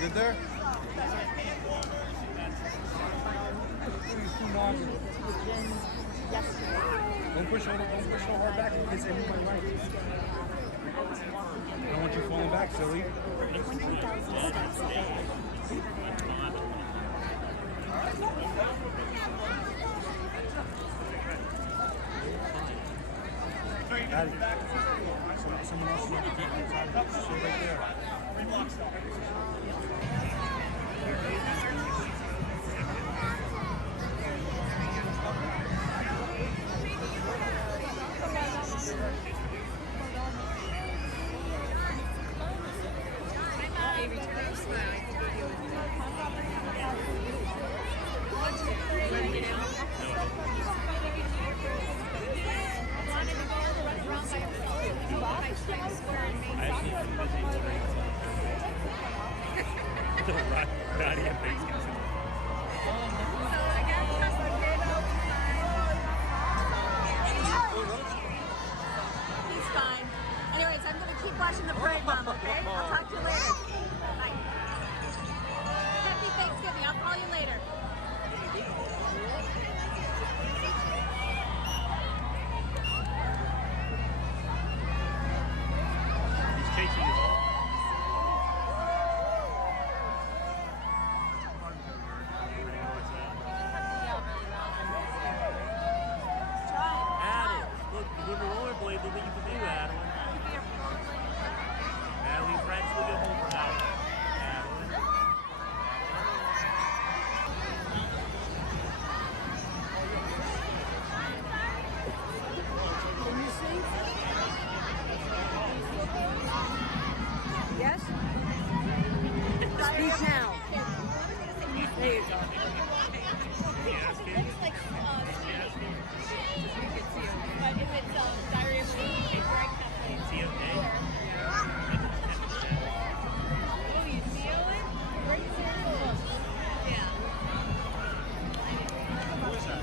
Good there? Don't push so hard back in case anybody right. I don't want you falling back, silly. Daddy, someone else might be getting inside. Stay right there. 3 blocks down. He's fine. Anyways, I'm going to keep watching the parade, Mom, okay? I'll talk to you later. Bye. Happy Thanksgiving. I'll call you later. He's chasing his Look, when the rollerblade, then you can do that. Adeline, friends, look at home for Adeline. Can you see? Yes? Speak now. There you go. Looks like But if it's diarrhea, it's very complicated. See it, eh? Oh, you feel it? Where you feel it? Yeah. Who is that?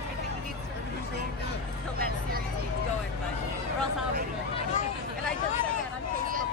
I think he needs to until that series keeps going, but or else I'll be good. And I just said that on Facebook.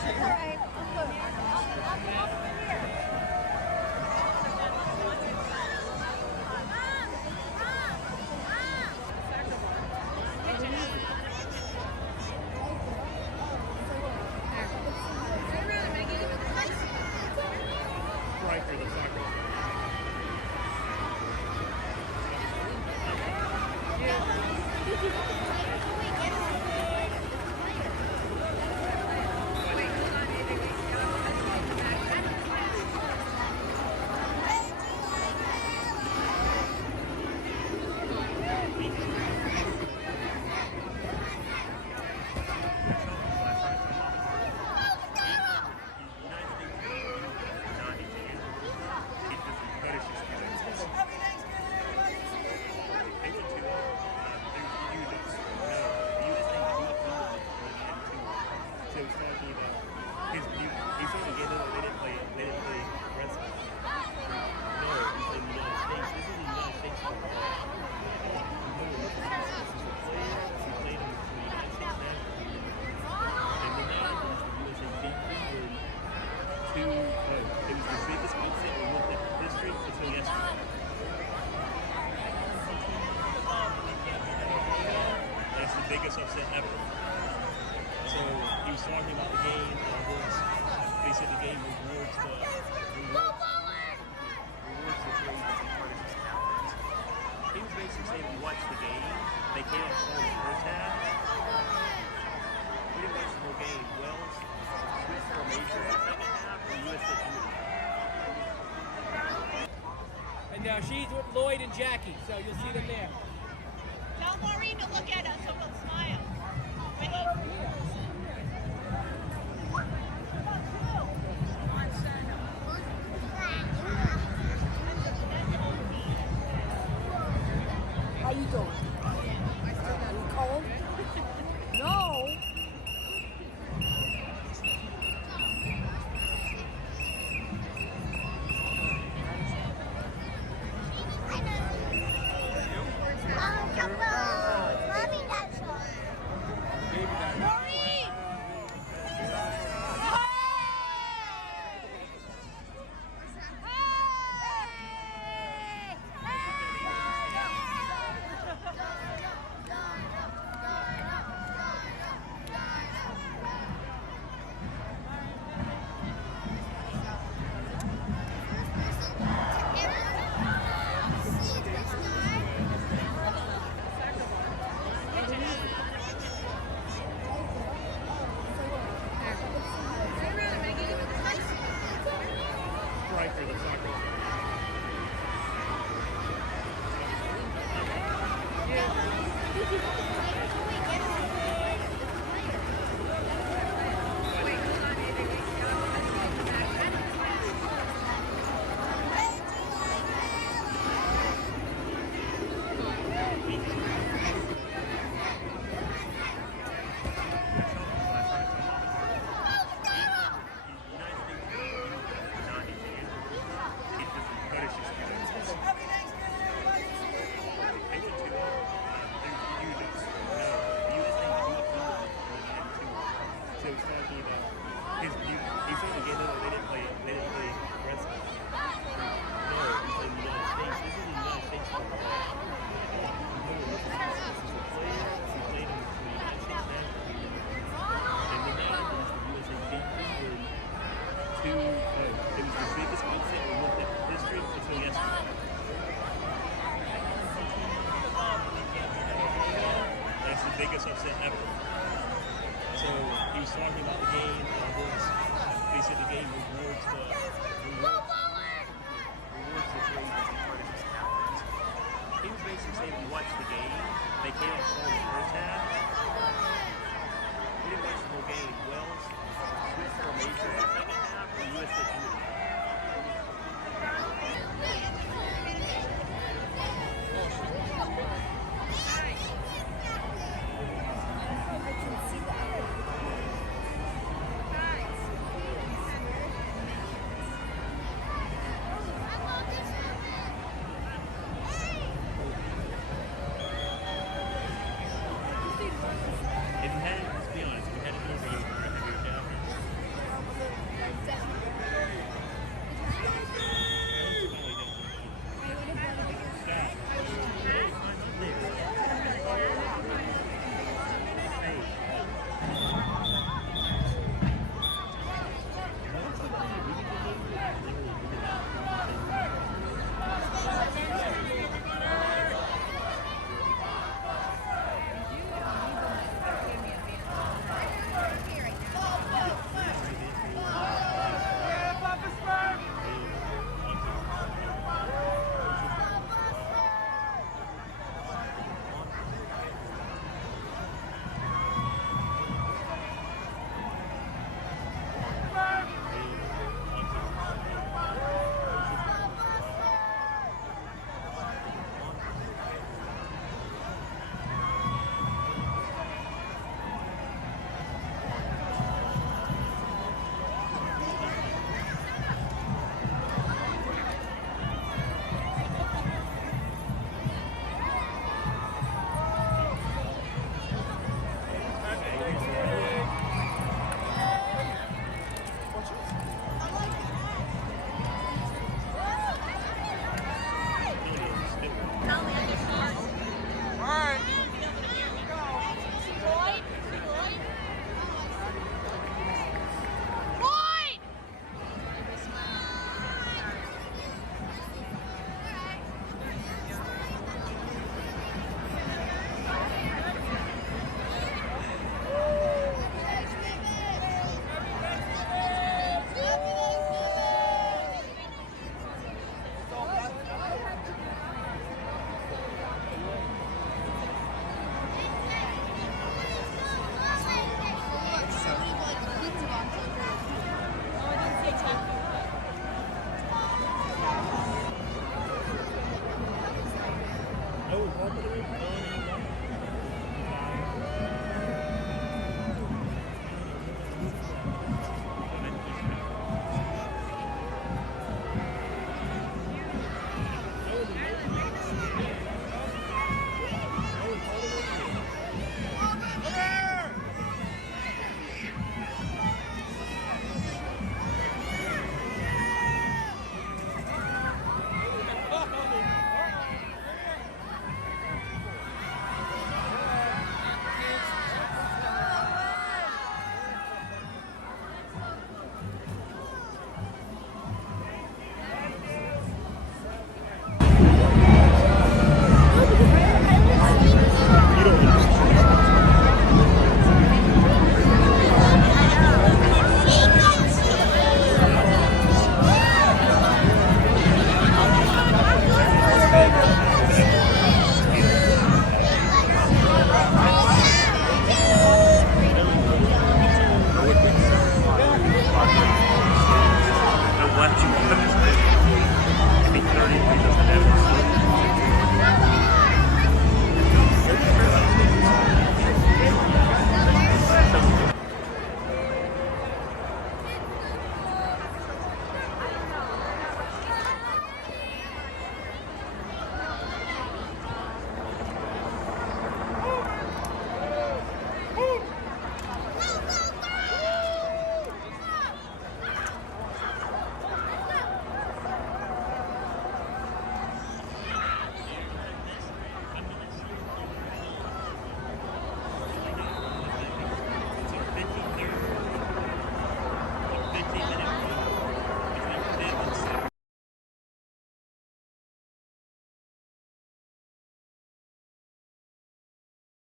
All right, I'll come over here. Striker, the soccer. Biggest upset ever. So he was talking about the game. They said the game rewards the players as part of his talent. He was basically saying we watched the game. They came out for the first half. We didn't watch the whole game. Wells switched formation in the second half. The U.S. did And now she's with Lloyd and Jackie, so you'll see them there. Tell Maureen to look at us so we'll smile. Ready? How you doing? You cold? No. Striker, the soccer. It was the biggest upset in Olympic history until yesterday. biggest upset ever. So he was talking about the game, and was basically the game rewards the great Spartacus captains. He was basically saying we watched the game. They came up for the first half. We didn't watch the whole game. Wells switched formation in the second half, and US did do it. Nice.